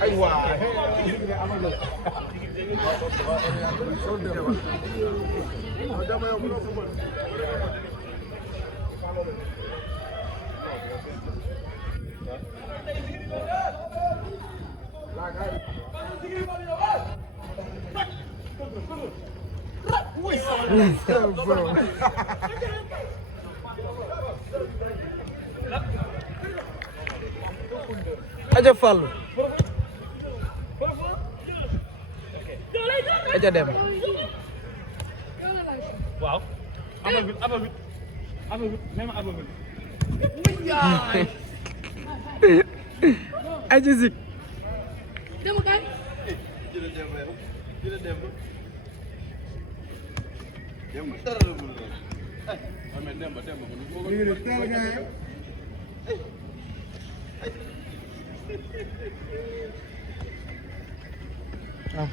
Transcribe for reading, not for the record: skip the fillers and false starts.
aywa aja Fall aja dem waaw abal même abal aja Zik ah